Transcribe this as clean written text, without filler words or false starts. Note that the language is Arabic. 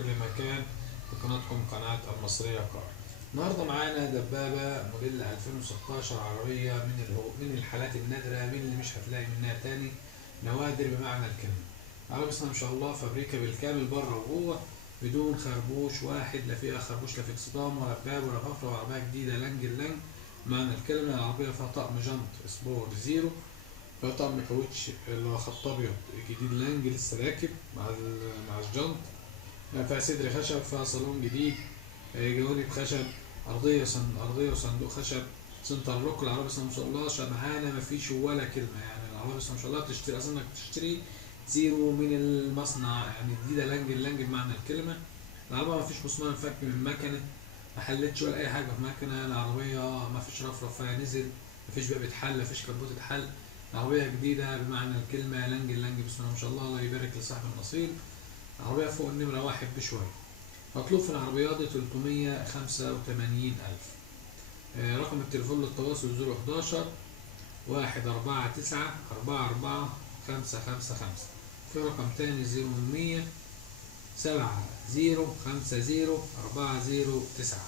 كل مكان في قناتكم قناة المصرية كار. النهارده معانا دبابة موديل 2016 عربية من الحالات النادرة، من اللي مش هتلاقي منها تاني، نوادر بمعنى الكلمة. عربية بسم الله ما شاء الله، فابريكا بالكامل بره وجوه بدون خربوش واحد، لا فيها خربوش لا في اكسدام ولا باب ولا غفرة، وعربية جديدة لانج اللانج معنى الكلمة. العربية فيها طقم جنط سبور زيرو، فيها طقم كاوتش اللي هو خط ابيض جديد لانج لسه راكب مع الجنط. فيها صدر خشب، فيها صالون جديد، جوانب خشب، أرضية وصندوق خشب، سنتر لوك. العربية بسم الله ما شاء الله شبعانة مفيش ولا كلمة، يعني العربية بسم الله ما شاء الله تشتري أصلا إنك تشتري زيرو من المصنع، يعني جديدة لانج بمعنى الكلمة. العربية مفيش مسمار فك من مكنة، محلتش ولا أي حاجة في مكنة. العربية مفيش رفرف فيها نزل، مفيش باب اتحل، مفيش كبوت اتحل. العربية جديدة بمعنى الكلمة، لانج بسم الله ما شاء الله. الله يبارك لصاحب النصيب. العربية فوق النمرة واحد بشوية. مطلوب في العربيات دي 385,000. رقم التليفون للتواصل 011 149 44 555. في رقم تاني 0100 70 50 409.